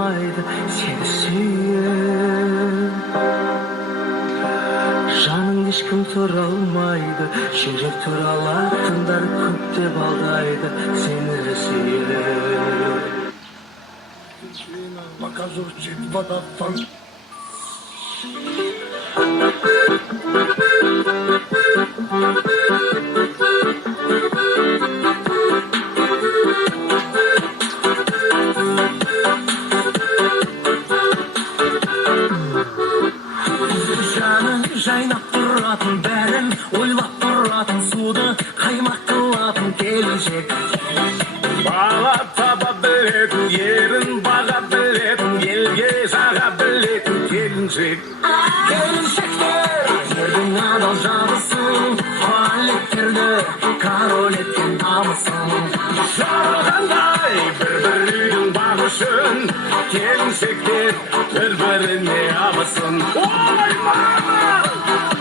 almaydı seni suyup. Жаның ешкім тұра алмайды, жүрек туралатындар көп деп алдайды сені сүйіп. Пока журчит водопад. Жайнап тұратын бәрін ойлап тұратын суды қаймақ қылатын келіншек. Бала таба білетін, ерін баға білетін, елге жаға білетін келіншек. Келіншектер ердің адал жабысын, фалектерді король еткен намысын. Жарғандай бір үйдің бағы үшін, келіншектер бір-біріне абысын. Ой, мама!